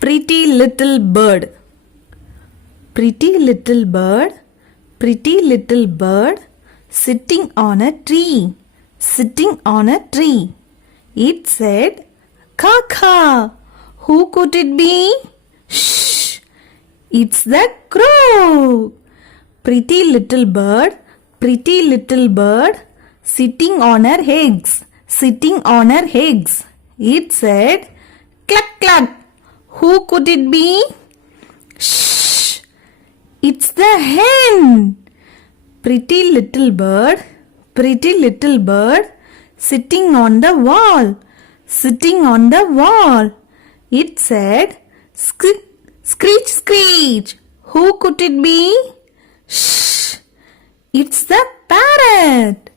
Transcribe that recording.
Pretty little bird. Pretty little bird. Pretty little bird sitting on a tree. Sitting on a tree. It said, "Kaka." Who could it be? Shh. It's the crow. Pretty little bird. Pretty little bird sitting on her eggs. Sitting on her eggs. It said, "Cluck cluck." Who could it be? Shh. It's the hen. Pretty little bird. Pretty little bird sitting on the wall. Sitting on the wall. It said, "Screech, screech." Who could it be? Shh. It's the parrot.